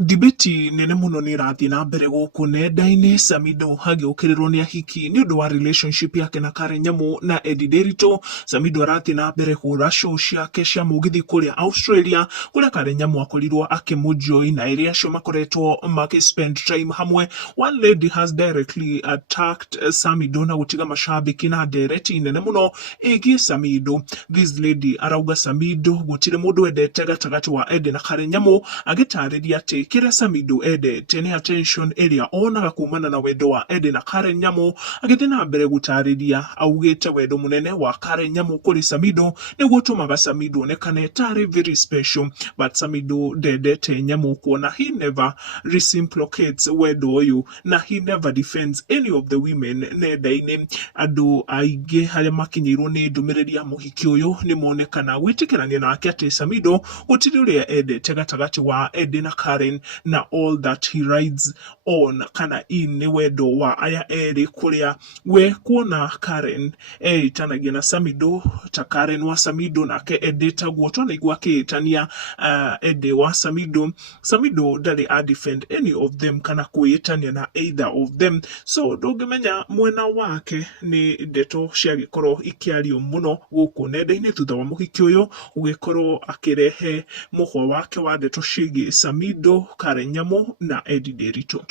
Dibeti nene muno ni irathi na mbere guku nenda-ini, Samido agiukirirwo ni ahiki ni undu wa relationship yake na Karen Nyamu na Eddie Nderitu. Samido arathi na mbere hura show ciake cia mugithi kuria Australia, kuria Karen Nyamu akorirwo akimujoin na iria acio makoretwo spend time hamwe. One lady has directly attacked Samido na gutiga mashabiki na ndereti nene muno igie Samido. This lady arauga Samido gutire mundu endete gatagati wa Eddie na Karen Nyamu, agitariria ati kira Samido endete ni attention iria onaga kumana na wendo wa Eddie na Karen Nyamu. Agithii na mbere gutariria augite wendo munene wa Karen Nyamu kuri Samido ni gutumaga Samido onekane tari very special, but Samido ndendete Nyamu kuona he never reciprocates wendo uyu na he never defends any of the women nenda-ini. Andu aingi haria makinyirwo ni ndumiriri ya muhiki uyu ni monekana gwitikirania nake ati Samido gutiri uria endete gatagati wa Eddie na Karen, na all that he rides on kana in ni wendo wa aya eri, kuria we kuona Karen eitanagia na Samido ta Karen wa Samido nake Eddie taguo twanaigua akiitania Eddie wa Samido. Samido ndari a defend any of them kana kuitania na either of them, so ndungimenya mwena wake ni ndeto ciagikorwo ikiario muno guku nenda-ini thutha wa muhiki uyu ugikorwo akirehe muhwa wake wa ndeto ciigie Samido, Karen Nyamu na Eddie Nderitu.